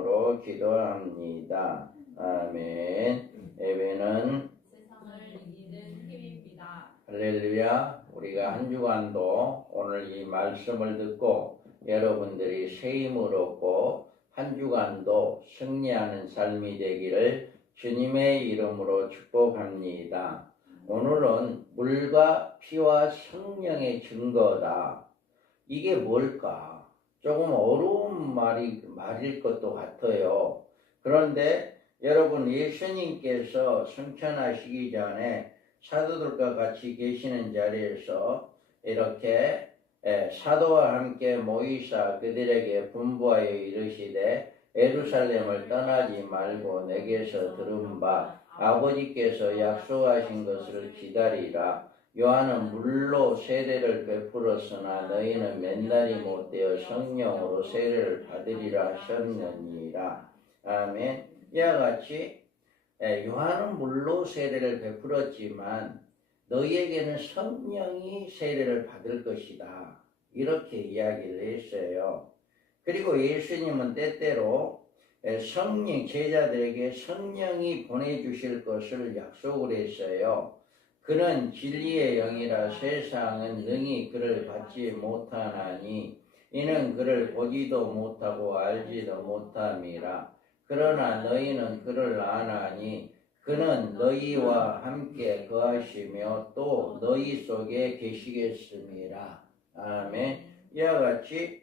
이름으로 기도합니다. 아멘. 예배는 세상을 이기는 힘입니다. 할렐루야. 우리가 한 주간도 오늘 이 말씀을 듣고 여러분들이 새 힘을 얻고 한 주간도 승리하는 삶이 되기를 주님의 이름으로 축복합니다. 오늘은 물과 피와 성령의 증거다. 이게 뭘까? 조금 어려운 말일 것도 같아요. 그런데 여러분, 예수님께서 승천하시기 전에 사도들과 같이 계시는 자리에서 이렇게 사도와 함께 모이사 그들에게 분부하여 이르시되 예루살렘을 떠나지 말고 내게서 들은 바 아버지께서 약속하신 것을 기다리라. 요한은 물로 세례를 베풀었으나 너희는 맨날이 못되어 성령으로 세례를 받으리라 하셨느니라. 아멘. 이와 같이 요한은 물로 세례를 베풀었지만 너희에게는 성령이 세례를 받을 것이다. 이렇게 이야기를 했어요. 그리고 예수님은 때때로 제자들에게 성령이 보내주실 것을 약속을 했어요. 그는 진리의 영이라 세상은 능히 그를 받지 못하나니 이는 그를 보지도 못하고 알지도 못함이라. 그러나 너희는 그를 아나니 그는 너희와 함께 거하시며 또 너희 속에 계시겠습니다. 아멘. 이와 같이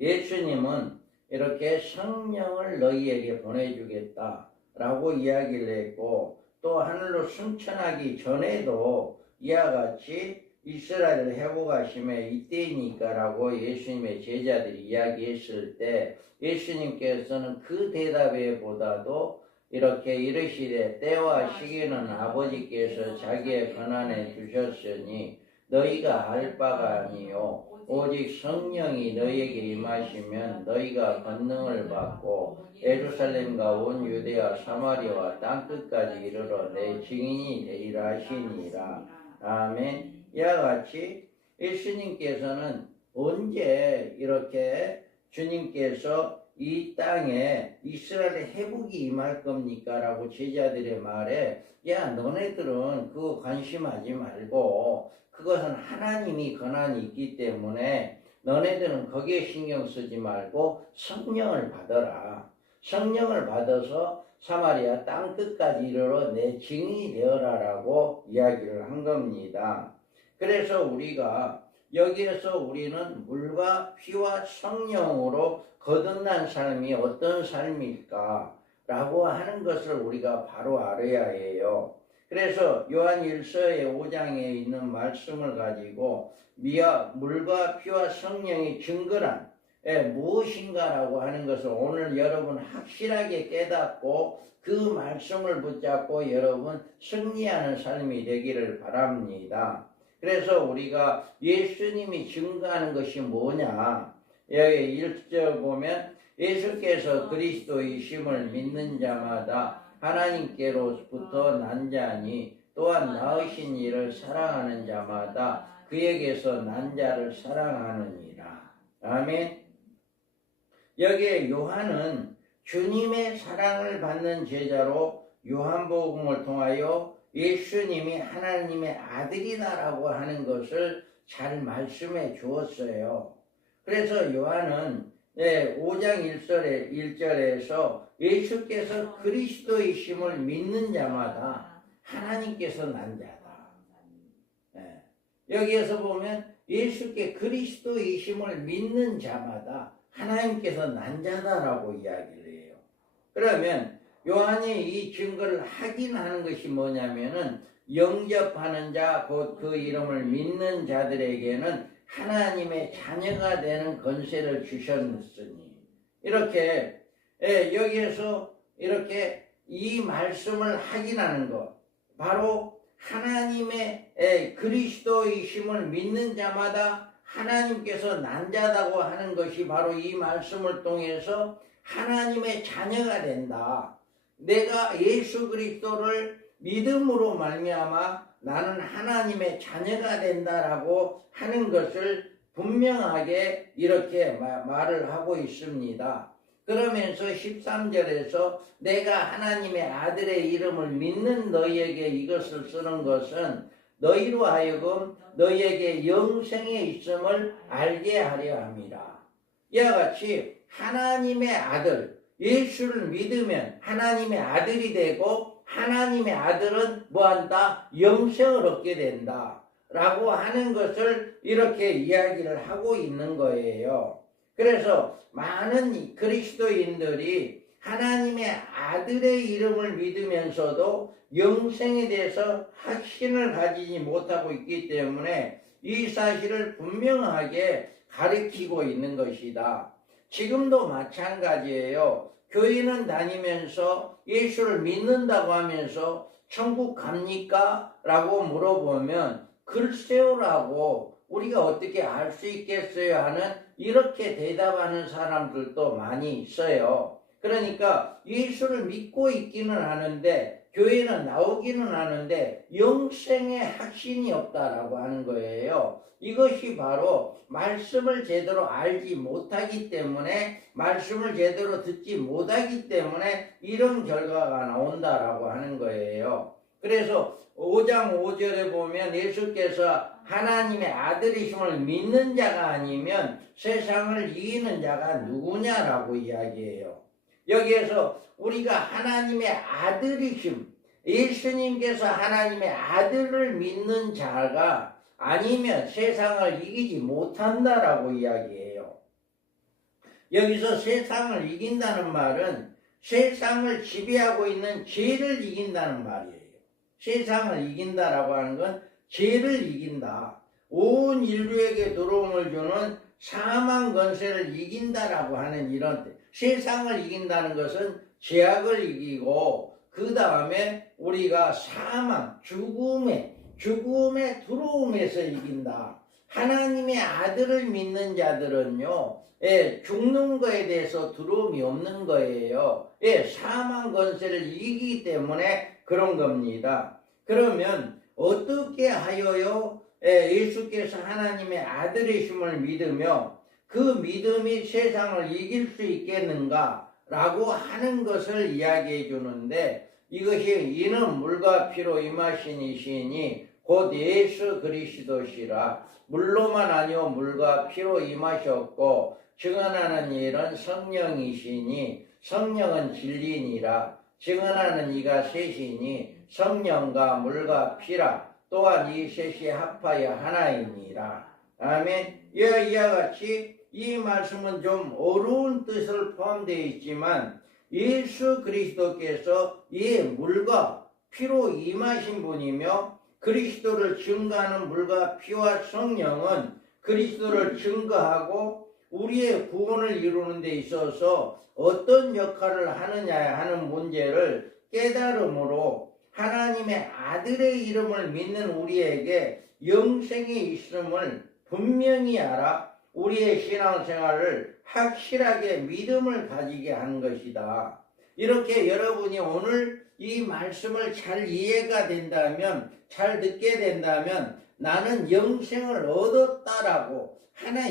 예수님은 이렇게 성령을 너희에게 보내주겠다라고 이야기를 했고, 또 하늘로 승천하기 전에도 이와 같이 이스라엘을 회복하심에 이때이니까라고 예수님의 제자들이 이야기했을 때 예수님께서는 그 대답에 보다도 이렇게 이르시되 때와 시기는 아버지께서 자기의 권한에 두셨으니 너희가 알 바가 아니요 오직 성령이 너희에게 임하시면 너희가 권능을 받고 예루살렘과 온 유대와 사마리아와 땅끝까지 이르러 내 증인이 되리라 하시니라. 아멘. 이와 같이 예수님께서는 언제 이렇게 주님께서 이 땅에 이스라엘의 회복이 임할 겁니까? 라고 제자들의 말에 야, 너네들은 그거 관심하지 말고 그것은 하나님이 권한이 있기 때문에 너네들은 거기에 신경 쓰지 말고 성령을 받아라. 성령을 받아서 사마리아 땅끝까지 이르러 내 증인이 되어라라고 이야기를 한 겁니다. 그래서 우리가 여기에서 우리는 물과 피와 성령으로 거듭난 삶이 어떤 삶일까? 라고 하는 것을 우리가 바로 알아야 해요. 그래서 요한 1서의 5장에 있는 말씀을 가지고 물과 피와 성령의 증거란 무엇인가라고 하는 것을 오늘 여러분 확실하게 깨닫고 그 말씀을 붙잡고 여러분 승리하는 삶이 되기를 바랍니다. 그래서 우리가 예수님이 증거하는 것이 뭐냐? 여기 1절 보면 예수께서 그리스도이심을 믿는 자마다 하나님께로부터 난 자니 또한 낳으신 이를 사랑하는 자마다 그에게서 난 자를 사랑하느니라. 아멘. 여기에 요한은 주님의 사랑을 받는 제자로 요한복음을 통하여 예수님이 하나님의 아들이다라고 하는 것을 잘 말씀해 주었어요. 그래서 요한은 5장 1절에서 예수께서 그리스도이심을 믿는 자마다 하나님께서 난 자다. 여기에서 보면 예수께 그리스도이심을 믿는 자마다 하나님께서 난 자다라고 이야기를 해요. 그러면 요한이 이 증거를 확인하는 것이 뭐냐면은 영접하는 자, 곧 그 이름을 믿는 자들에게는 하나님의 자녀가 되는 권세를 주셨으니 이렇게 여기에서 이렇게 이 말씀을 확인하는 것, 바로 하나님의 그리스도이심을 믿는 자마다 하나님께서 난 자다고 하는 것이 바로 이 말씀을 통해서 하나님의 자녀가 된다. 내가 예수 그리스도를 믿음으로 말미암아 나는 하나님의 자녀가 된다라고 하는 것을 분명하게 이렇게 말을 하고 있습니다. 그러면서 13절에서 내가 하나님의 아들의 이름을 믿는 너희에게 이것을 쓰는 것은 너희로 하여금 너희에게 영생에 있음을 알게 하려 함이라. 이와 같이 하나님의 아들, 예수를 믿으면 하나님의 아들이 되고 하나님의 아들은 뭐한다? 영생을 얻게 된다 라고 하는 것을 이렇게 이야기를 하고 있는 거예요. 그래서 많은 그리스도인들이 하나님의 아들의 이름을 믿으면서도 영생에 대해서 확신을 가지지 못하고 있기 때문에 이 사실을 분명하게 가르치고 있는 것이다. 지금도 마찬가지예요. 교회는 다니면서 예수를 믿는다고 하면서 천국 갑니까? 라고 물어보면 글쎄요라고 우리가 어떻게 알 수 있겠어요? 하는 이렇게 대답하는 사람들도 많이 있어요. 그러니까 예수를 믿고 있기는 하는데 교회는 나오기는 하는데 영생의 확신이 없다라고 하는 거예요. 이것이 바로 말씀을 제대로 알지 못하기 때문에 말씀을 제대로 듣지 못하기 때문에 이런 결과가 나온다라고 하는 거예요. 그래서 5장 5절에 보면 예수께서 하나님의 아들이심을 믿는 자가 아니면 세상을 이기는 자가 누구냐라고 이야기해요. 여기에서 우리가 하나님의 아들이심, 예수님께서 하나님의 아들을 믿는 자가 아니면 세상을 이기지 못한다라고 이야기해요. 여기서 세상을 이긴다는 말은 세상을 지배하고 있는 죄를 이긴다는 말이에요. 세상을 이긴다라고 하는 건 죄를 이긴다. 온 인류에게 두려움을 주는 사망 권세를 이긴다라고 하는 이런 뜻. 세상을 이긴다는 것은 죄악을 이기고 그 다음에 우리가 사망, 죽음의 두려움에서 이긴다. 하나님의 아들을 믿는 자들은요, 죽는 거에 대해서 두려움이 없는 거예요. 사망 권세를 이기기 때문에 그런 겁니다. 그러면 어떻게 하여요? 예수께서 하나님의 아들이심을 믿으며 그 믿음이 세상을 이길 수 있겠는가? 라고 하는 것을 이야기해 주는데 이것이 이는 물과 피로 임하신 이시니 곧 예수 그리스도시라. 물로만 아니요 물과 피로 임하셨고 증언하는 일은 성령이시니 성령은 진리니라. 증언하는 이가 셋이니 성령과 물과 피라. 또한 이 셋이 합하여 하나이니라. 아멘. 이와 같이 이 말씀은 좀 어려운 뜻을 포함되어 있지만 예수 그리스도께서 이 물과 피로 임하신 분이며 그리스도를 증거하는 물과 피와 성령은 그리스도를 증거하고 우리의 구원을 이루는 데 있어서 어떤 역할을 하느냐 하는 문제를 깨달음으로 하나님의 아들의 이름을 믿는 우리에게 영생이 있음을 분명히 알아 우리의 신앙생활을 확실하게 믿음을 가지게 하는 것이다. 이렇게 여러분이 오늘 이 말씀을 잘 이해가 된다면, 잘 듣게 된다면 나는 영생을 얻었다라고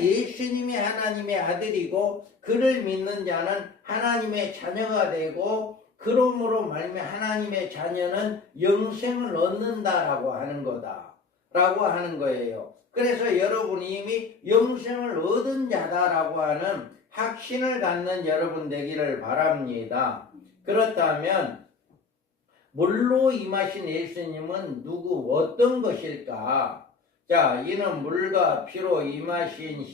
예수님이 하나님의 아들이고 그를 믿는 자는 하나님의 자녀가 되고 그러므로 말미암아 하나님의 자녀는 영생을 얻는다라고 하는 거다 라고 하는 거예요. 그래서 여러분이 이미 영생을 얻은 자다라고 하는 확신을 갖는 여러분 되기를 바랍니다. 그렇다면 물로 임하신 예수님은 어떤 것일까? 자, 이는 물과 피로 임하신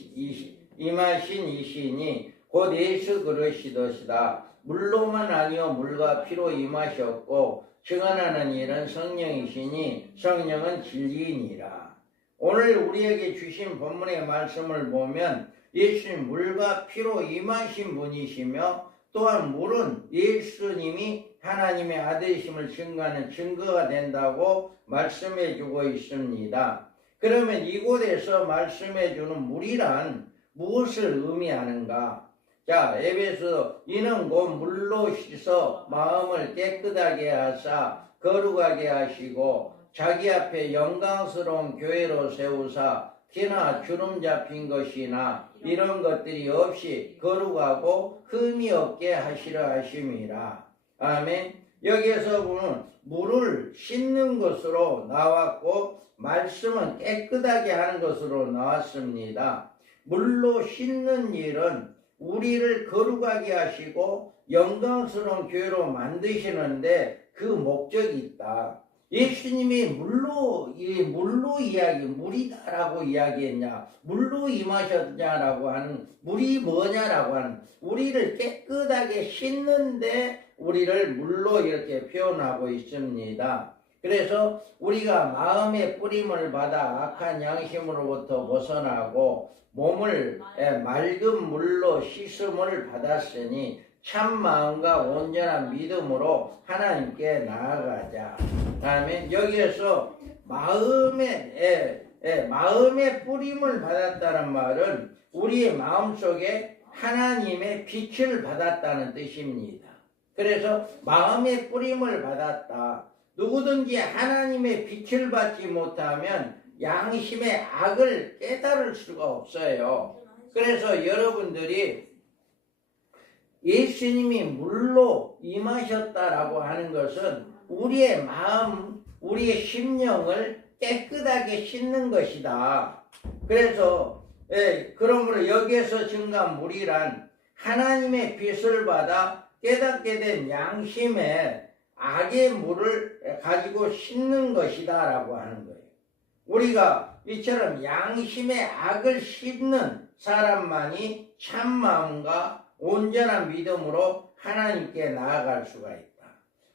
이시니 곧 예수 그리스도시다. 물로만 아니요 물과 피로 임하셨고 증언하는 일은 성령이시니 성령은 진리니라. 오늘 우리에게 주신 본문의 말씀을 보면 예수님 물과 피로 임하신 분이시며 또한 물은 예수님이 하나님의 아들이심을 증거하는 증거가 된다고 말씀해 주고 있습니다. 그러면 이곳에서 말씀해 주는 물이란 무엇을 의미하는가? 자, 에베소 이는 곧 물로 씻어 마음을 깨끗하게 하사 거룩하게 하시고 자기 앞에 영광스러운 교회로 세우사 티나 주름 잡힌 것이나 이런 것들이 없이 거룩하고 흠이 없게 하시려 하심이라. 아멘. 여기에서 보면 물을 씻는 것으로 나왔고 말씀은 깨끗하게 하는 것으로 나왔습니다. 물로 씻는 일은 우리를 거룩하게 하시고 영광스러운 교회로 만드시는데 그 목적이 있다. 예수님이 물로 물이다라고 이야기했냐, 물로 임하셨냐라고 하는, 물이 뭐냐라고 하는, 우리를 깨끗하게 씻는데 우리를 물로 이렇게 표현하고 있습니다. 그래서 우리가 마음의 뿌림을 받아 악한 양심으로부터 벗어나고 몸을 맑은 물로 씻음을 받았으니 참 마음과 온전한 믿음으로 하나님께 나아가자. 다음에 여기에서 마음의 뿌림을 받았다는 말은 우리의 마음속에 하나님의 빛을 받았다는 뜻입니다. 그래서 마음의 뿌림을 받았다. 누구든지 하나님의 빛을 받지 못하면 양심의 악을 깨달을 수가 없어요. 그래서 여러분들이 예수님이 물로 임하셨다라고 하는 것은 우리의 마음, 우리의 심령을 깨끗하게 씻는 것이다. 그래서 그러므로 여기에서 증거한 물이란 하나님의 빛을 받아 깨닫게 된 양심의 악의 물을 가지고 씻는 것이다 라고 하는 거예요. 우리가 이처럼 양심의 악을 씻는 사람만이 참 마음과 온전한 믿음으로 하나님께 나아갈 수가 있다.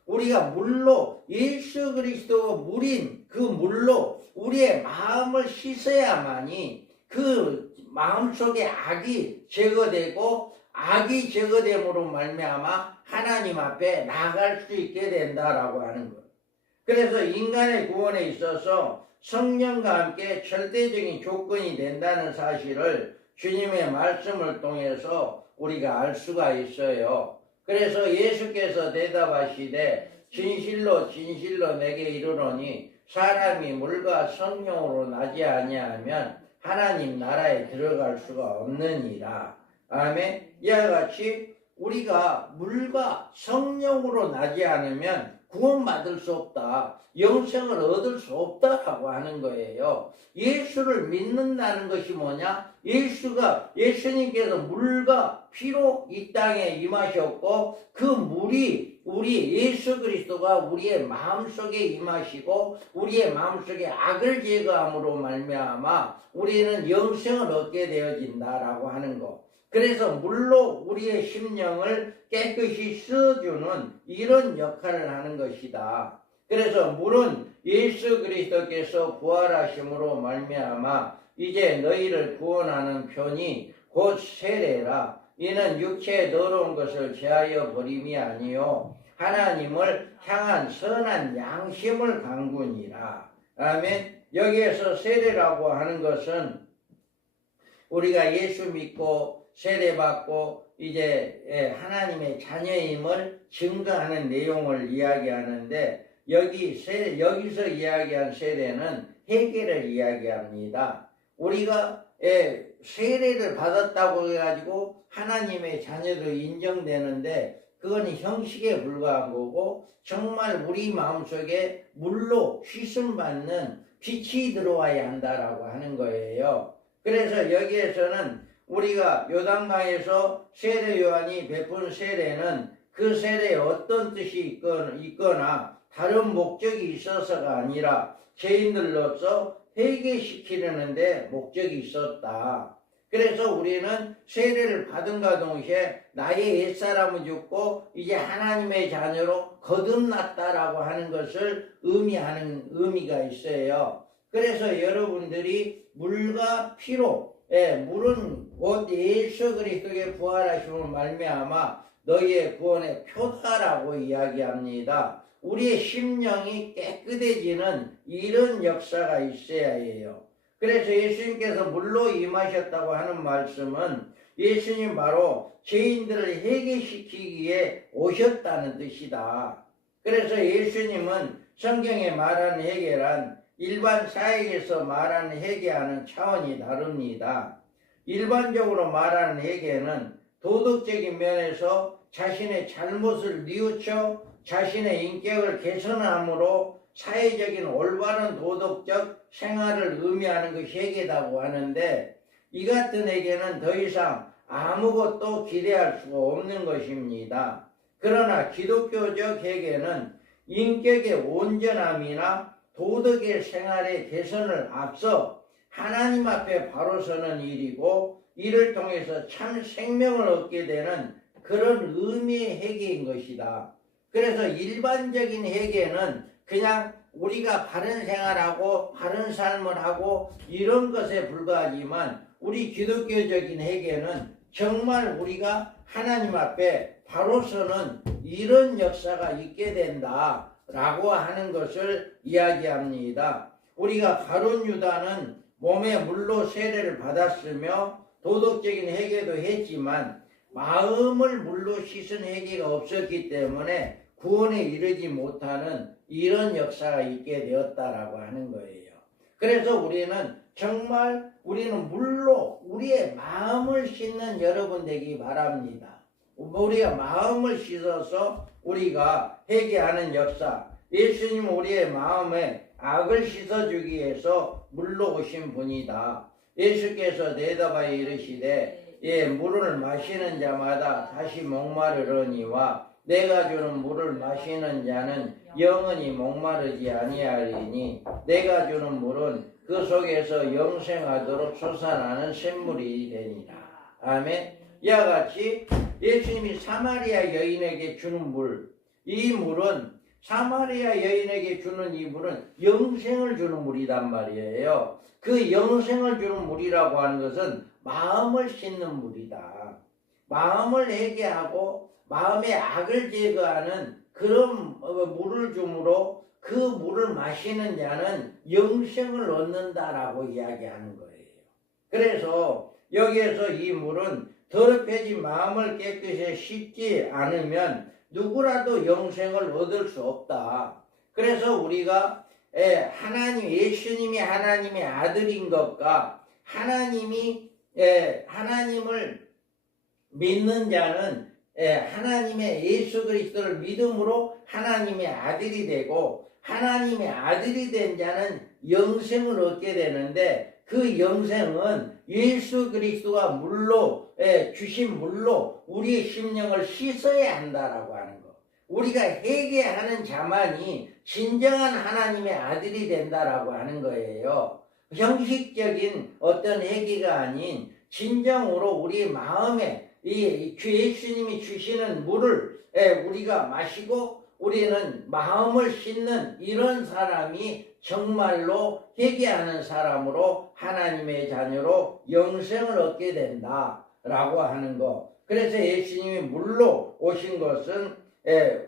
우리가 물로, 예수 그리스도가 물인 그 물로 우리의 마음을 씻어야만이 그 마음속의 악이 제거되고, 악이 제거됨으로 말미암아 하나님 앞에 나아갈 수 있게 된다라고 하는 것. 그래서 인간의 구원에 있어서 성령과 함께 절대적인 조건이 된다는 사실을 주님의 말씀을 통해서 우리가 알 수가 있어요. 그래서 예수께서 대답하시되 진실로 진실로 내게 이르노니 사람이 물과 성령으로 나지 아니하면 하나님 나라에 들어갈 수가 없느니라. 아멘. 이와 같이 우리가 물과 성령으로 나지 않으면 구원받을 수 없다, 영생을 얻을 수 없다라고 하는 거예요. 예수를 믿는다는 것이 뭐냐? 예수님께서 물과 피로 이 땅에 임하셨고 그 물이 우리 예수 그리스도가 우리의 마음속에 임하시고 우리의 마음속에 악을 제거함으로 말미암아 우리는 영생을 얻게 되어진다라고 하는 거. 그래서 물로 우리의 심령을 깨끗이 씻어주는 이런 역할을 하는 것이다. 그래서 물은 예수 그리스도께서 부활하심으로 말미암아 이제 너희를 구원하는 편이 곧 세례라. 이는 육체의 더러운 것을 제하여 버림이 아니요 하나님을 향한 선한 양심을 강구니라. 아멘. 여기에서 세례라고 하는 것은 우리가 예수 믿고 세례받고 이제 하나님의 자녀임을 증거하는 내용을 이야기하는데, 여기서 이야기한 세례는 회개를 이야기합니다. 우리가 세례를 받았다고 해가지고 하나님의 자녀로 인정되는데 그건 형식에 불과한 거고, 정말 우리 마음속에 물로 씻음받는 빛이 들어와야 한다라고 하는 거예요. 그래서 여기에서는 우리가 요단강에서 세례 요한이 베푼 세례는 그 세례에 어떤 뜻이 있거나 다른 목적이 있어서가 아니라 죄인들로서 회개시키려는데 목적이 있었다. 그래서 우리는 세례를 받은가 동시에 나의 옛사람은 죽고 이제 하나님의 자녀로 거듭났다라고 하는 것을 의미하는 의미가 있어요. 그래서 여러분들이 물과 피로, 물은 곧 예수 그리스도의 부활하심을 말미암아 너희의 구원의 표다라고 이야기합니다. 우리의 심령이 깨끗해지는 이런 역사가 있어야 해요. 그래서 예수님께서 물로 임하셨다고 하는 말씀은 예수님 바로 죄인들을 회개시키기에 오셨다는 뜻이다. 그래서 예수님은 성경에 말하는 회개란 일반 사회에서 말하는 회개하는 차원이 다릅니다. 일반적으로 말하는 회개는 도덕적인 면에서 자신의 잘못을 뉘우쳐 자신의 인격을 개선함으로 사회적인 올바른 도덕적 생활을 의미하는 것이 회개라고 하는데, 이 같은 회개는 더 이상 아무것도 기대할 수가 없는 것입니다. 그러나 기독교적 회개는 인격의 온전함이나 도덕의 생활의 개선을 앞서 하나님 앞에 바로 서는 일이고, 이를 통해서 참 생명을 얻게 되는 그런 의미의 회개인 것이다. 그래서 일반적인 회개는 그냥 우리가 바른 생활하고 바른 삶을 하고 이런 것에 불과하지만, 우리 기독교적인 회개는 정말 우리가 하나님 앞에 바로 서는 이런 역사가 있게 된다라고 하는 것을 이야기합니다. 우리가 가룟 유다는 몸에 물로 세례를 받았으며 도덕적인 회개도 했지만 마음을 물로 씻은 회개가 없었기 때문에 구원에 이르지 못하는 이런 역사가 있게 되었다라고 하는 거예요. 그래서 우리는 물로 우리의 마음을 씻는 여러분 되기 바랍니다. 우리가 마음을 씻어서 우리가 회개하는 역사, 예수님은 우리의 마음에 악을 씻어주기 위해서 물로 오신 분이다. 예수께서 대답하여 이르시되 물을 마시는 자마다 다시 목마르려니와 내가 주는 물을 마시는 자는 영원히 목마르지 아니하리니 내가 주는 물은 그 속에서 영생하도록 솟아나는 샘물이 되니라. 아멘. 이와 같이 예수님이 사마리아 여인에게 주는 물, 이 물은 사마리아 여인에게 주는 이 물은 영생을 주는 물이란 말이에요. 그 영생을 주는 물이라고 하는 것은 마음을 씻는 물이다. 마음을 회개하고 마음의 악을 제거하는 그런 물을 주므로 그 물을 마시는 자는 영생을 얻는다라고 이야기하는 거예요. 그래서 여기에서 이 물은 더럽혀진 마음을 깨끗이 씻지 않으면 누구라도 영생을 얻을 수 없다. 그래서 우리가 예수님이 하나님의 아들인 것과 하나님을 믿는 자는 하나님의 예수 그리스도를 믿음으로 하나님의 아들이 되고, 하나님의 아들이 된 자는 영생을 얻게 되는데, 그 영생은 예수 그리스도가 물로 주신 물로 우리의 심령을 씻어야 한다라고 하는 거. 우리가 회개하는 자만이 진정한 하나님의 아들이 된다라고 하는 거예요. 형식적인 어떤 회개가 아닌 진정으로 우리 마음에 이 예수님이 주시는 물을 우리가 마시고 우리는 마음을 씻는 이런 사람이 정말로 회개하는 사람으로 하나님의 자녀로 영생을 얻게 된다라고 하는 거. 그래서 예수님이 물로 오신 것은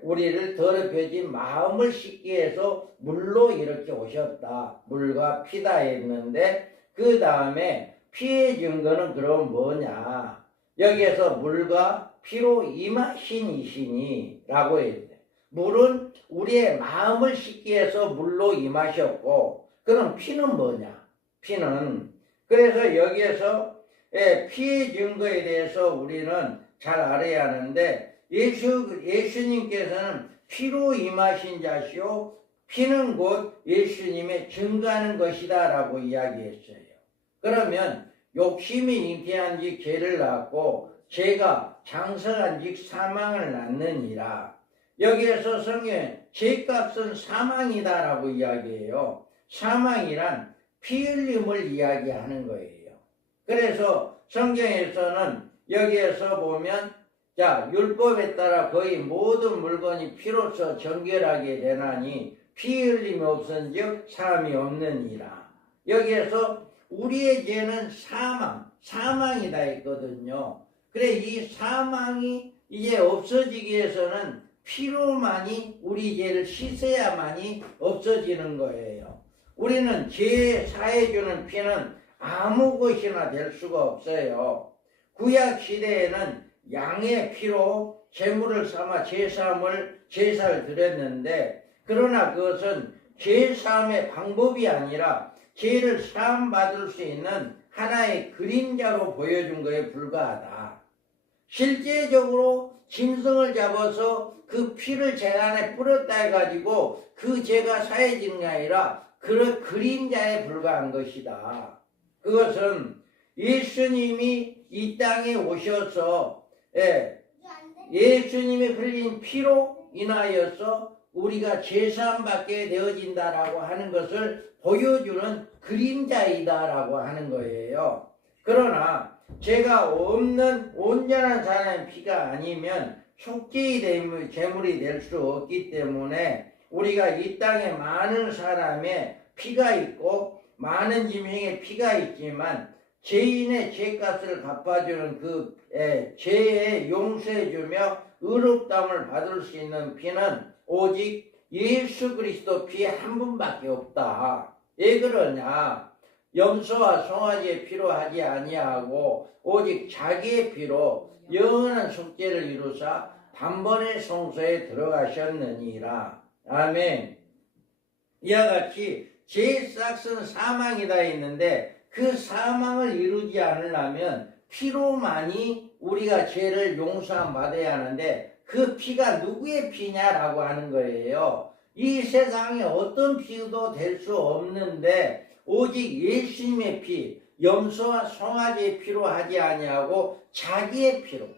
우리를 더럽혀진 마음을 씻기 위해서 물로 이렇게 오셨다. 물과 피다 했는데, 그 다음에 피의 증거는 그럼 뭐냐? 여기에서 물과 피로 임하신 이시니 라고 해야 돼. 물은 우리의 마음을 씻기 위해서 물로 임하셨고, 그럼 피는 뭐냐? 피는, 그래서 여기에서 피의 증거에 대해서 우리는 잘 알아야 하는데, 예수님께서는 피로 임하신 자시오, 피는 곧 예수님의 증거하는 것이다 라고 이야기했어요. 그러면 욕심이 잉태한 즉 죄를 낳고 죄가 장성한 즉 사망을 낳느니라. 여기에서 성경에 죄값은 사망이다 라고 이야기해요. 사망이란 피 흘림을 이야기하는 거예요. 그래서 성경에서는 여기에서 보면 율법에 따라 거의 모든 물건이 피로써 정결하게 되나니 피 흘림이 없은즉 사함이 없느니라. 여기에서 우리의 죄는 사망이다 했거든요. 그래, 이 사망이 이제 없어지기 위해서는 피로만이 우리 죄를 씻어야만이 없어지는 거예요. 우리는 죄 사해주는 피는 아무 것이나 될 수가 없어요. 구약 시대에는 양의 피로 제물을 삼아 제사를 드렸는데, 그러나 그것은 죄사함의 방법이 아니라 죄를 사함 받을 수 있는 하나의 그림자로 보여준 것에 불과하다. 실제적으로 짐승을 잡아서 그 피를 재단에 뿌렸다 해가지고 그 죄가 사해지는 게 아니라 그 그림자에 불과한 것이다. 그것은 예수님이 이 땅에 오셔서 예수님이 흘린 피로 인하여서 우리가 죄사함 받게 되어진다라고 하는 것을 보여주는 그림자이다라고 하는 거예요. 그러나 죄가 없는 온전한 사람의 피가 아니면 속죄의 제물이 될 수 없기 때문에 우리가 이 땅에 많은 사람의 피가 있고 많은 짐승의 피가 있지만 죄인의 죄값을 갚아주는 그 죄에 용서해주며 의롭다함을 받을 수 있는 피는 오직 예수 그리스도 피 한 분밖에 없다. 왜 그러냐? 염소와 송아지의 피로 하지 아니하고 오직 자기의 피로 영원한 속죄를 이루사 단번에 성소에 들어가셨느니라. 아멘. 이와 같이 죄의 싹은 사망이다 했는데 그 사망을 이루지 않으려면 피로만이 우리가 죄를 용서함 받아야 하는데 그 피가 누구의 피냐라고 하는 거예요. 이 세상에 어떤 피도 될 수 없는데 오직 예수님의 피, 염소와 송아지의 피로 하지 아니하고 자기의 피로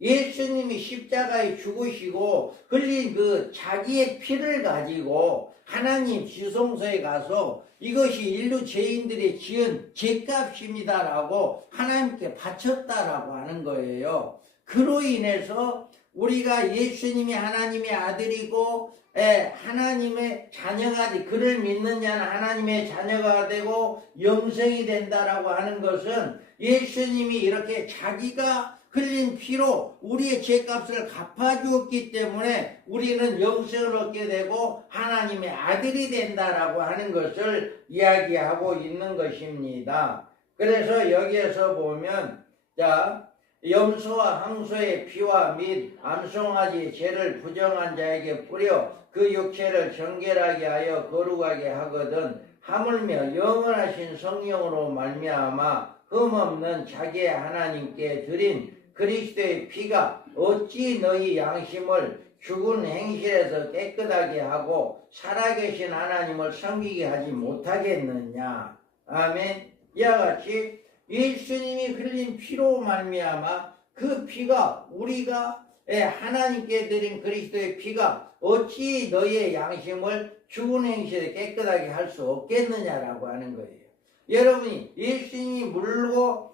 예수님이 십자가에 죽으시고 흘린 그 자기의 피를 가지고 하나님 지성소에 가서 이것이 인류 죄인들이 지은 죄값입니다라고 하나님께 바쳤다라고 하는 거예요. 그로 인해서 우리가 예수님이 하나님의 아들이고 하나님의 자녀가 그를 믿는 자는 하나님의 자녀가 되고 영생이 된다라고 하는 것은 예수님이 이렇게 자기가 흘린 피로 우리의 죄값을 갚아주었기 때문에 우리는 영생을 얻게 되고 하나님의 아들이 된다라고 하는 것을 이야기하고 있는 것입니다. 그래서 여기에서 보면 염소와 항소의 피와 및 암송아지의 죄를 부정한 자에게 뿌려 그 육체를 정결하게 하여 거룩하게 하거든 하물며 영원하신 성령으로 말미암아 흠없는 자기의 하나님께 드린 그리스도의 피가 어찌 너희 양심을 죽은 행실에서 깨끗하게 하고 살아계신 하나님을 섬기게 하지 못하겠느냐. 아멘. 이와 같이 예수님이 흘린 피로 말미암아 그 피가 우리가 하나님께 드린 그리스도의 피가 어찌 너희의 양심을 죽은 행실에 깨끗하게 할 수 없겠느냐라고 하는 거예요. 여러분이 예수님이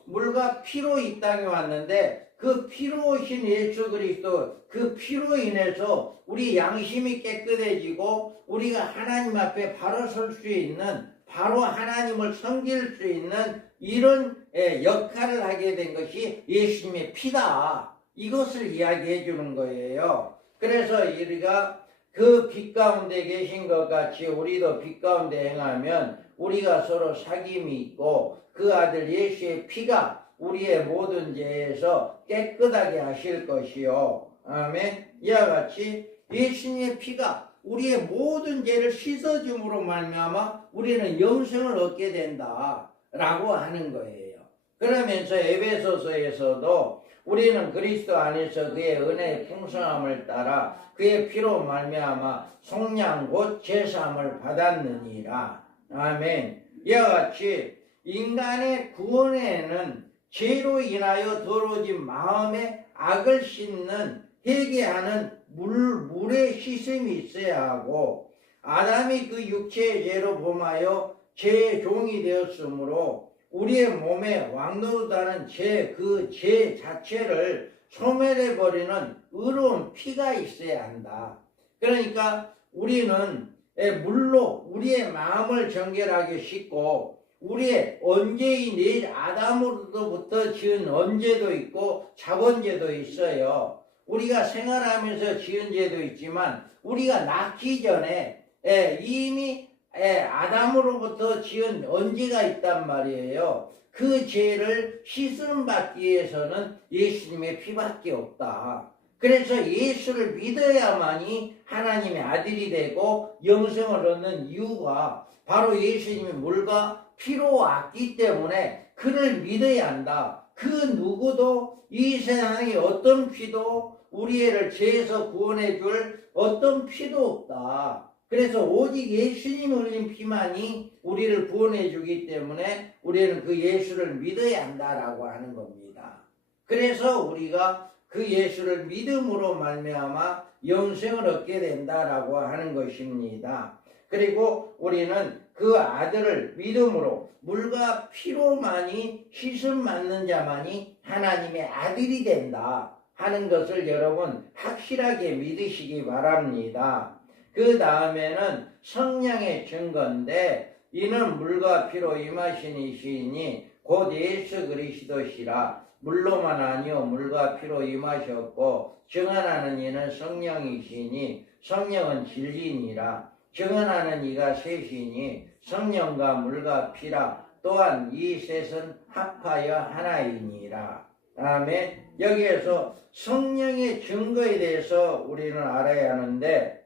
물과 피로 이 땅에 왔는데 그 피로 오신 예수 그리스도 그 피로 인해서 우리 양심이 깨끗해지고 우리가 하나님 앞에 바로 설 수 있는 바로 하나님을 섬길 수 있는 이런 역할을 하게 된 것이 예수님의 피다. 이것을 이야기해 주는 거예요. 그래서 우리가 그 빛 가운데 계신 것 같이 우리도 빛 가운데 행하면 우리가 서로 사귐이 있고 그 아들 예수의 피가 우리의 모든 죄에서 깨끗하게 하실 것이요. 아멘. 이와 같이 예수님의 피가 우리의 모든 죄를 씻어줌으로 말미암아 우리는 영생을 얻게 된다라고 하는 거예요. 그러면서 에베소서에서도 우리는 그리스도 안에서 그의 은혜의 풍성함을 따라 그의 피로 말미암아 속량 곧 제사함을 받았느니라. 아멘. 이와 같이 인간의 구원에는 죄로 인하여 더러워진 마음에 악을 씻는 회개하는 물의 씻음이 있어야 하고 아담이 그 육체의 죄로 범하여 죄의 종이 되었으므로 우리의 몸에 왕노릇하는 그 죄 자체를 소멸해버리는 의로운 피가 있어야 한다. 그러니까 우리는 물로 우리의 마음을 정결하게 씻고 우리의 언제인 내일 아담으로부터 지은 언제도 있고 자본죄도 있어요. 우리가 생활하면서 지은 죄도 있지만 우리가 낳기 전에 이미 아담으로부터 지은 언제가 있단 말이에요. 그 죄를 씻음 받기 위해서는 예수님의 피밖에 없다. 그래서 예수를 믿어야만이 하나님의 아들이 되고 영생을 얻는 이유가 바로 예수님이 물과 피로 왔기 때문에 그를 믿어야 한다. 그 누구도 이 세상에 어떤 피도 우리를 죄에서 구원해 줄 어떤 피도 없다. 그래서 오직 예수님 흘린 피만이 우리를 구원해 주기 때문에 우리는 그 예수를 믿어야 한다라고 하는 겁니다. 그래서 우리가 그 예수를 믿음으로 말미암아 영생을 얻게 된다라고 하는 것입니다. 그리고 우리는 그 아들을 믿음으로 물과 피로만이 씻음 받는 자만이 하나님의 아들이 된다 하는 것을 여러분 확실하게 믿으시기 바랍니다. 그 다음에는 성령의 증거인데 이는 물과 피로 임하신 이시니 곧 예수 그리스도시라. 물로만 아니요 물과 피로 임하셨고 증언하는 이는 성령이시니 성령은 진리니라. 증언하는 이가 셋이니 성령과 물과 피라. 또한 이 셋은 합하여 하나이니라. 다음에 여기에서 성령의 증거에 대해서 우리는 알아야 하는데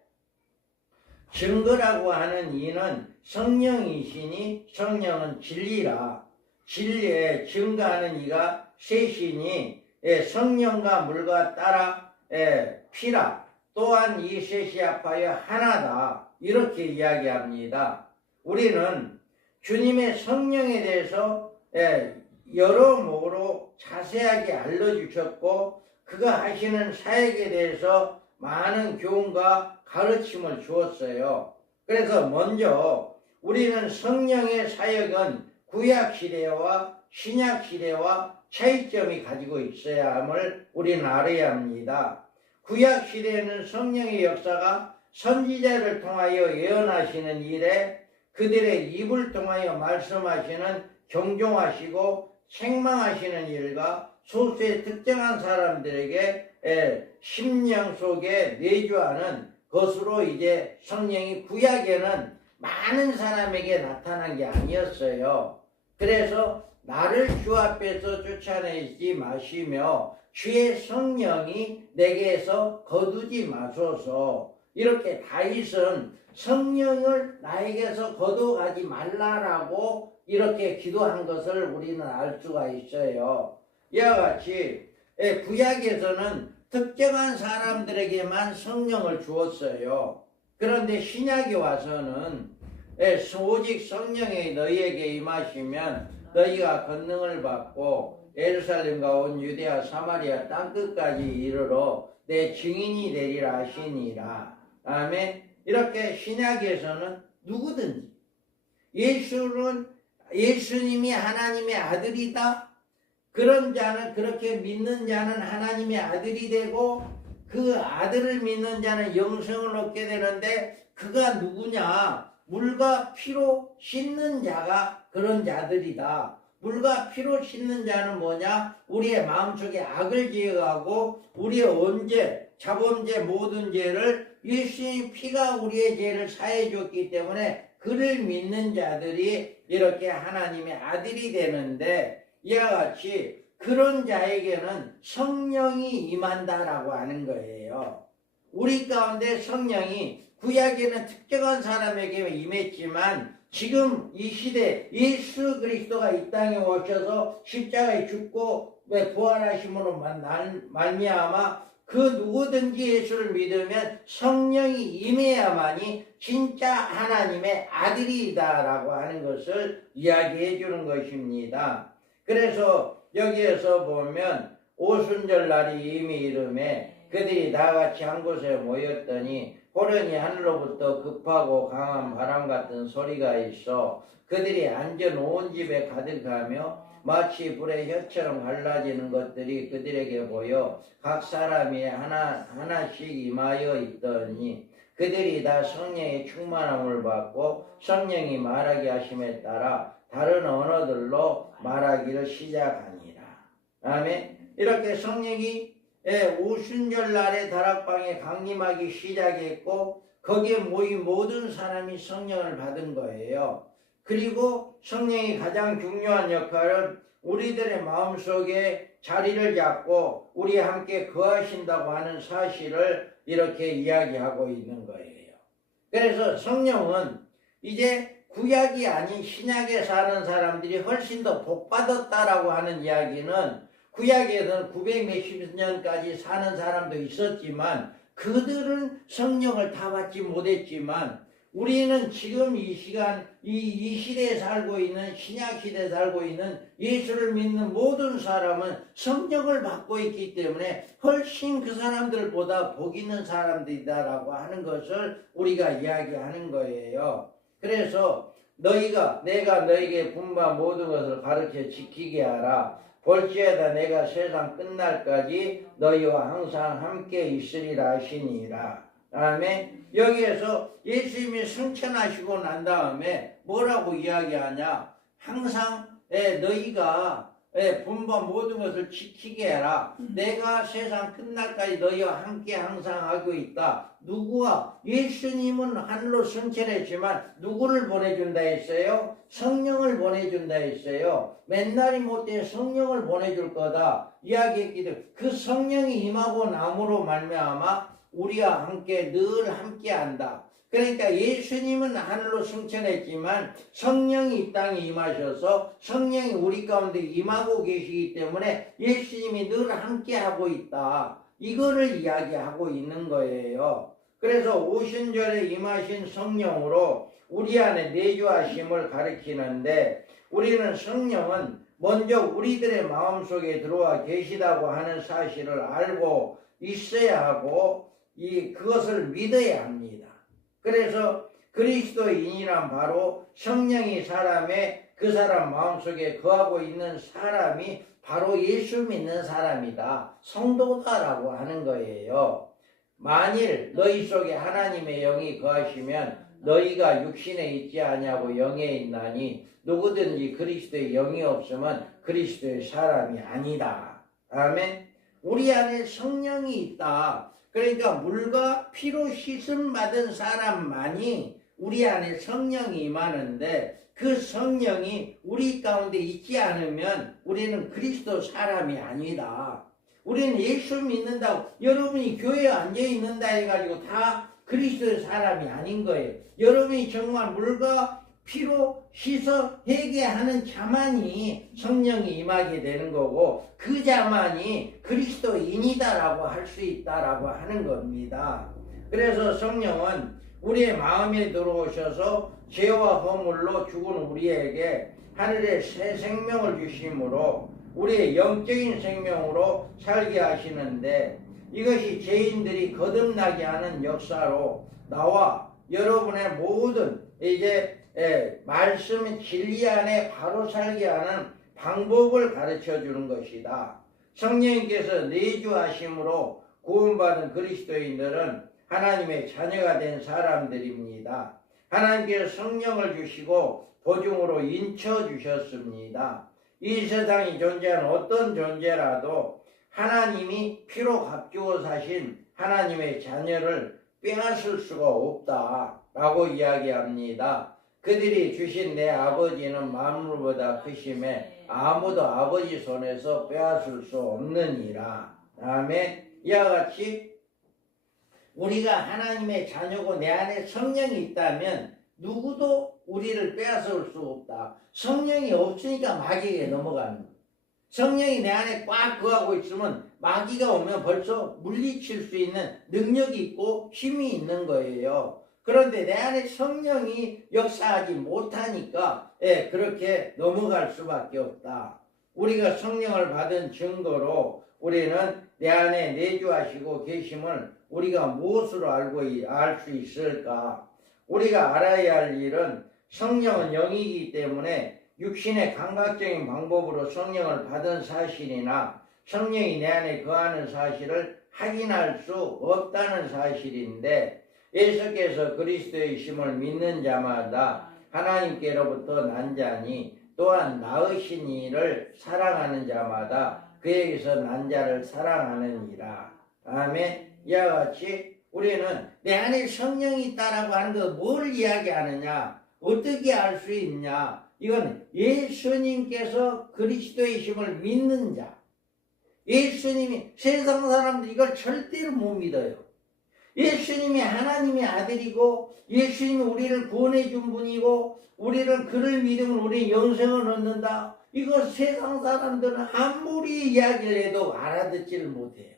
증거라고 하는 이는 성령이시니 성령은 진리라. 진리에 증거하는 이가 셋이니 성령과 물과 따라 피라. 또한 이 셋이 합하여 하나다. 이렇게 이야기합니다. 우리는 주님의 성령에 대해서 여러모로 자세하게 알려주셨고 그가 하시는 사역에 대해서 많은 교훈과 가르침을 주었어요. 그래서 먼저 우리는 성령의 사역은 구약시대와 신약시대와 차이점이 가지고 있어야 함을 우리는 알아야 합니다. 구약시대에는 성령의 역사가 선지자를 통하여 예언하시는 일에 그들의 입을 통하여 말씀하시는 경종하시고 책망하시는 일과 소수의 특정한 사람들에게 심령 속에 내주하는 것으로 이제 성령이 구약에는 많은 사람에게 나타난 게 아니었어요. 그래서 나를 주 앞에서 쫓아내지 마시며 주의 성령이 내게서 거두지 마소서. 이렇게 다윗은 성령을 나에게서 거두가지 말라라고 이렇게 기도한 것을 우리는 알 수가 있어요. 이와 같이 구약에서는 특정한 사람들에게만 성령을 주었어요. 그런데 신약에 와서는 오직 성령이 너희에게 임하시면 너희가 권능을 받고 예루살렘과 온 유대와 사마리아 땅끝까지 이르러 내 증인이 되리라 하시니라. 다음에 이렇게 신약에서는 누구든지 예수님이 하나님의 아들이다. 그런 자는 그렇게 믿는 자는 하나님의 아들이 되고 그 아들을 믿는 자는 영생을 얻게 되는데 그가 누구냐? 물과 피로 씻는 자가 그런 자들이다. 물과 피로 씻는 자는 뭐냐? 우리의 마음속에 악을 제어하고 우리의 언제 자범죄 모든 죄를 예수님 피가 우리의 죄를 사해 줬기 때문에 그를 믿는 자들이 이렇게 하나님의 아들이 되는데 이와 같이 그런 자에게는 성령이 임한다라고 하는 거예요. 우리 가운데 성령이 구약에는 특정한 사람에게 임했지만 지금 이 시대 예수 그리스도가 이 땅에 오셔서 십자가에 죽고 부활하심으로 말미암아 그 누구든지 예수를 믿으면 성령이 임해야만이 진짜 하나님의 아들이다라고 하는 것을 이야기해 주는 것입니다. 그래서 여기에서 보면 오순절 날이 이미 이름에 그들이 다같이 한 곳에 모였더니 호련히 하늘로부터 급하고 강한 바람 같은 소리가 있어 그들이 앉은 온 집에 가득하며 마치 불의 혀처럼 갈라지는 것들이 그들에게 보여 각 사람이 하나씩 임하여 있더니 그들이 다 성령의 충만함을 받고 성령이 말하게 하심에 따라 다른 언어들로 말하기를 시작하니라. 아멘. 이렇게 성령이 오순절 날에 다락방에 강림하기 시작했고 거기에 모인 모든 사람이 성령을 받은 거예요. 그리고 성령이 가장 중요한 역할은 우리들의 마음속에 자리를 잡고 우리 함께 거하신다고 하는 사실을 이렇게 이야기하고 있는 거예요. 그래서 성령은 이제 구약이 아닌 신약에 사는 사람들이 훨씬 더 복받았다라고 하는 이야기는 구약에서는 900 몇십 년까지 사는 사람도 있었지만 그들은 성령을 다 받지 못했지만 우리는 지금 이 시간, 이 시대에 살고 있는, 신약 시대에 살고 있는 예수를 믿는 모든 사람은 성령을 받고 있기 때문에 훨씬 그 사람들보다 복 있는 사람들이다라고 하는 것을 우리가 이야기하는 거예요. 그래서 내가 너에게 분부한 모든 것을 가르쳐 지키게 하라. 볼지어다 내가 세상 끝날까지 너희와 항상 함께 있으리라 하시니라. 다음에 여기에서 예수님이 승천하시고 난 다음에 뭐라고 이야기하냐? 항상 너희가 분부한 모든 것을 지키게 해라. 내가 세상 끝날까지 너희와 함께 항상 하고 있다. 누구와? 예수님은 하늘로 승천했지만 누구를 보내준다 했어요? 성령을 보내준다 했어요. 맨날이 못해 성령을 보내줄 거다 이야기했기 때문에 그 성령이 임하고 남으로 말미암아 우리와 함께 늘 함께한다. 그러니까 예수님은 하늘로 승천했지만 성령이 이 땅에 임하셔서 성령이 우리 가운데 임하고 계시기 때문에 예수님이 늘 함께하고 있다. 이거를 이야기하고 있는 거예요. 그래서 오순절에 임하신 성령으로 우리 안에 내주하심을 가리키는데 우리는 성령은 먼저 우리들의 마음속에 들어와 계시다고 하는 사실을 알고 있어야 하고 그것을 믿어야 합니다. 그래서 그리스도인이란 바로 성령이 그 사람 마음속에 거하고 있는 사람이 바로 예수 믿는 사람이다. 성도다라고 하는 거예요. 만일 너희 속에 하나님의 영이 거하시면 너희가 육신에 있지 아니하고 영에 있나니 누구든지 그리스도의 영이 없으면 그리스도의 사람이 아니다. 아멘. 우리 안에 성령이 있다. 그러니까 물과 피로 씻음 받은 사람만이 우리 안에 성령이 임하는데 그 성령이 우리 가운데 있지 않으면 우리는 그리스도 사람이 아니다. 우리는 예수 믿는다고 여러분이 교회에 앉아있는다 해가지고 다 그리스도의 사람이 아닌 거예요. 여러분이 정말 물과 피로 씻어 회개하는 자만이 성령이 임하게 되는 거고 그 자만이 그리스도인이다라고 할 수 있다라고 하는 겁니다. 그래서 성령은 우리의 마음에 들어오셔서 죄와 허물로 죽은 우리에게 하늘의 새 생명을 주심으로 우리의 영적인 생명으로 살게 하시는데 이것이 죄인들이 거듭나게 하는 역사로 나와 여러분의 모든 말씀 진리 안에 바로 살게 하는 방법을 가르쳐 주는 것이다. 성령님께서 내주하심으로 구원받은 그리스도인들은 하나님의 자녀가 된 사람들입니다. 하나님께서 성령을 주시고 보증으로 인쳐 주셨습니다. 이 세상에 존재하는 어떤 존재라도 하나님이 피로 값주어 사신 하나님의 자녀를 빼앗을 수가 없다라고 이야기합니다. 그들이 주신 내 아버지는 만물보다 크심에 아무도 아버지 손에서 빼앗을 수 없느니라. 다음에 이와 같이 우리가 하나님의 자녀고 내 안에 성령이 있다면 누구도 우리를 빼앗을 수 없다. 성령이 없으니까 마귀에게 넘어가는 거예요. 성령이 내 안에 꽉 거하고 있으면 마귀가 오면 벌써 물리칠 수 있는 능력이 있고 힘이 있는 거예요. 그런데 내 안에 성령이 역사하지 못하니까 그렇게 넘어갈 수밖에 없다. 우리가 성령을 받은 증거로 우리는 내 안에 내주하시고 계심을 우리가 무엇으로 알 수 있을까? 우리가 알아야 할 일은 성령은 영이기 때문에 육신의 감각적인 방법으로 성령을 받은 사실이나 성령이 내 안에 거하는 사실을 확인할 수 없다는 사실인데 예수께서 그리스도의 심을 믿는 자마다 하나님께로부터 난 자니 또한 낳으신 이를 사랑하는 자마다 그에게서 난 자를 사랑하느니라. 아멘. 이와 같이 우리는 내 안에 성령이 있다라고 하는 거 뭘 이야기하느냐? 어떻게 알 수 있냐? 이건 예수님께서 그리스도의 심을 믿는 자. 예수님이 세상 사람들이 이걸 절대로 못 믿어요. 예수님이 하나님의 아들이고 예수님이 우리를 구원해 준 분이고 우리를 그를 믿으면 우리 영생을 얻는다. 이거 세상 사람들은 아무리 이야기를 해도 알아듣지를 못해요.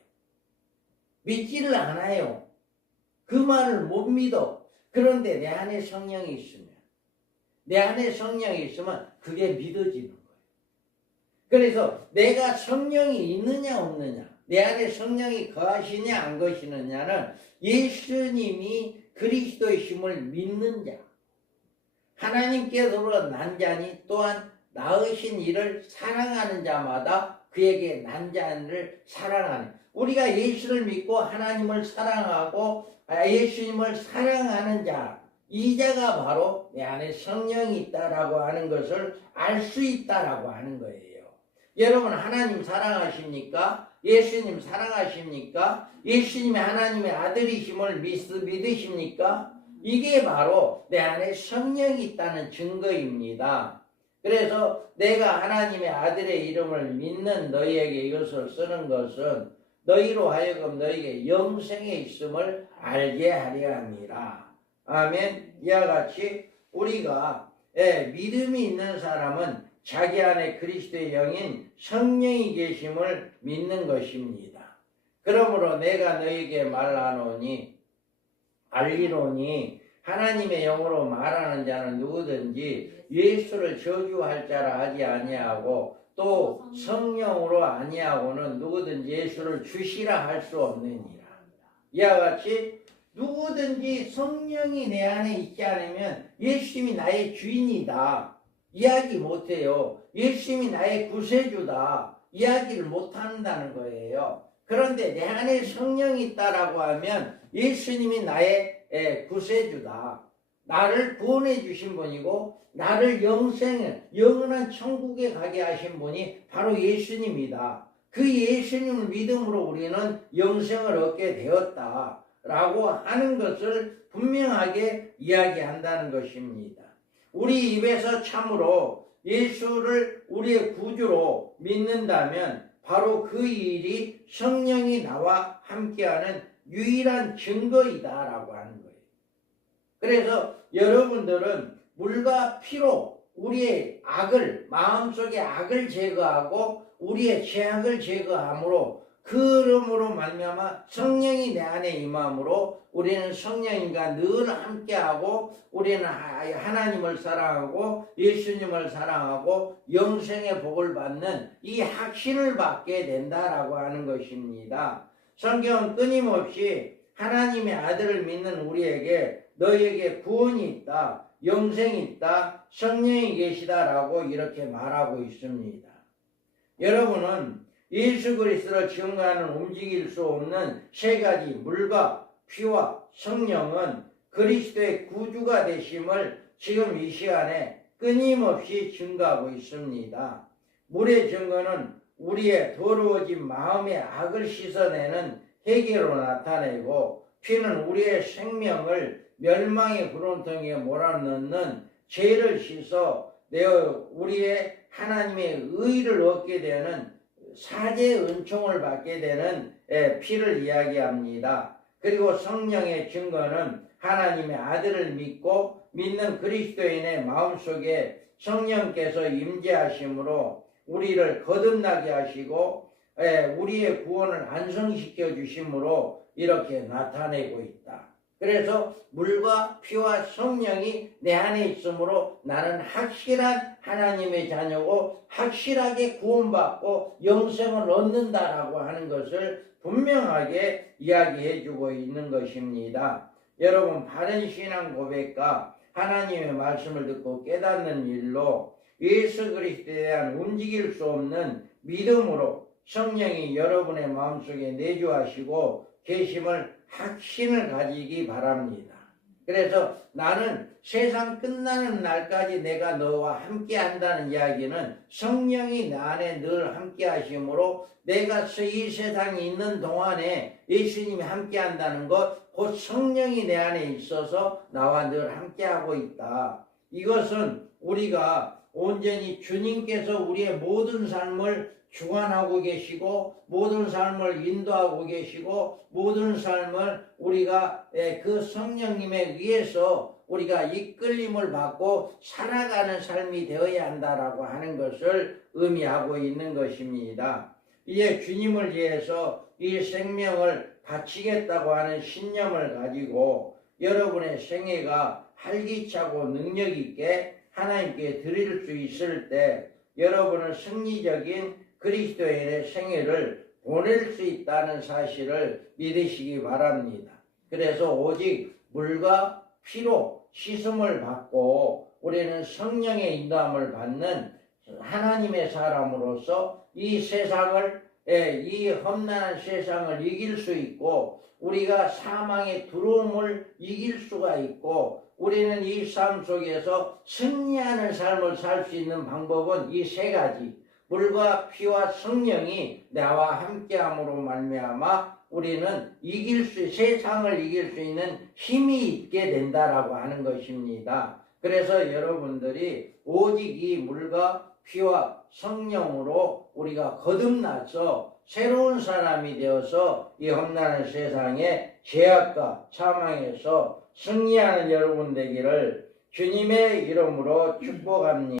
믿지를 않아요. 그 말을 못 믿어. 그런데 내 안에 성령이 있으면 그게 믿어지는 거예요. 그래서 내가 성령이 있느냐 없느냐, 내 안에 성령이 거하시냐 안 거하시느냐는 예수님이 그리스도의 심을 믿는 자, 하나님께서 난 자니 또한 낳으신 이를 사랑하는 자마다 그에게 난 자를 사랑하는, 우리가 예수를 믿고 하나님을 사랑하고 예수님을 사랑하는 자, 이 자가 바로 내 안에 성령이 있다라고 하는 것을 알 수 있다라고 하는 거예요. 여러분 하나님 사랑하십니까? 예수님 사랑하십니까? 예수님이 하나님의 아들이심을 믿으십니까? 이게 바로 내 안에 성령이 있다는 증거입니다. 그래서 내가 하나님의 아들의 이름을 믿는 너희에게 이것을 쓰는 것은 너희로 하여금 너희에게 영생에 있음을 알게 하려 함이라. 아멘. 이와 같이 우리가 믿음이 있는 사람은 자기 안에 그리스도의 영인 성령이 계심을 믿는 것입니다. 그러므로 내가 너희에게 말하노니 알리노니 하나님의 영으로 말하는 자는 누구든지 예수를 저주할 자라 하지 아니하고 또 성령으로 아니하고는 누구든지 예수를 주시라 할 수 없느니라. 이와 같이 누구든지 성령이 내 안에 있지 않으면 예수님이 나의 주인이다 이야기 못해요. 예수님이 나의 구세주다 이야기를 못한다는 거예요. 그런데 내 안에 성령이 있다라고 하면 예수님이 나의 구세주다, 나를 구원해 주신 분이고 나를 영원한 천국에 가게 하신 분이 바로 예수님이다. 그 예수님을 믿음으로 우리는 영생을 얻게 되었다라고 하는 것을 분명하게 이야기한다는 것입니다. 우리 입에서 참으로 예수를 우리의 구주로 믿는다면 바로 그 일이 성령이 나와 함께하는 유일한 증거이다라고 하는 거예요. 그래서 여러분들은 물과 피로 우리의 악을, 마음속의 악을 제거하고 우리의 죄악을 제거함으로 그러므로 말미암아 성령이 내 안에 임함으로 우리는 성령님과 늘 함께하고 우리는 하나님을 사랑하고 예수님을 사랑하고 영생의 복을 받는 이 확신을 받게 된다라고 하는 것입니다. 성경은 끊임없이 하나님의 아들을 믿는 우리에게 너희에게 구원이 있다, 영생이 있다, 성령이 계시다라고 이렇게 말하고 있습니다. 여러분은 예수 그리스도를 증거하는 움직일 수 없는 세 가지 물과 피와 성령은 그리스도의 구주가 되심을 지금 이 시간에 끊임없이 증거하고 있습니다. 물의 증거는 우리의 더러워진 마음의 악을 씻어내는 해계로 나타내고 피는 우리의 생명을 멸망의 구렁텅이에 몰아넣는 죄를 씻어 내어 우리의 하나님의 의를 얻게 되는 사죄의 은총을 받게 되는 피를 이야기합니다. 그리고 성령의 증거는 하나님의 아들을 믿는 그리스도인의 마음속에 성령께서 임재하심으로 우리를 거듭나게 하시고 우리의 구원을 완성시켜 주심으로 이렇게 나타내고 있다. 그래서 물과 피와 성령이 내 안에 있으므로 나는 확실한 하나님의 자녀고 확실하게 구원받고 영생을 얻는다라고 하는 것을 분명하게 이야기해 주고 있는 것입니다. 여러분 바른 신앙 고백과 하나님의 말씀을 듣고 깨닫는 일로 예수 그리스도에 대한 움직일 수 없는 믿음으로 성령이 여러분의 마음속에 내주하시고 계심을 확신을 가지기 바랍니다. 그래서 나는 세상 끝나는 날까지 내가 너와 함께 한다는 이야기는 성령이 나 안에 늘 함께 하심으로 내가 이 세상에 있는 동안에 예수님이 함께 한다는 것, 곧 성령이 내 안에 있어서 나와 늘 함께 하고 있다. 이것은 우리가 온전히 주님께서 우리의 모든 삶을 주관하고 계시고 모든 삶을 인도하고 계시고 모든 삶을 우리가 그 성령님에 의해서 우리가 이끌림을 받고 살아가는 삶이 되어야 한다라고 하는 것을 의미하고 있는 것입니다. 이제 주님을 위해서 이 생명을 바치겠다고 하는 신념을 가지고 여러분의 생애가 활기차고 능력 있게 하나님께 드릴 수 있을 때 여러분은 승리적인 그리스도인의 생애를 보낼 수 있다는 사실을 믿으시기 바랍니다. 그래서 오직 물과 피로 씻음을 받고 우리는 성령의 인도함을 받는 하나님의 사람으로서 이 세상을 이 험난한 세상을 이길 수 있고 우리가 사망의 두려움을 이길 수가 있고 우리는 이 삶 속에서 승리하는 삶을 살 수 있는 방법은 이 세 가지 물과 피와 성령이 나와 함께함으로 말미암아 우리는 세상을 이길 수 있는 힘이 있게 된다라고 하는 것입니다. 그래서 여러분들이 오직 이 물과 피와 성령으로 우리가 거듭나서 새로운 사람이 되어서 이 험난한 세상의 죄악과 사망에서 승리하는 여러분 되기를 주님의 이름으로 축복합니다.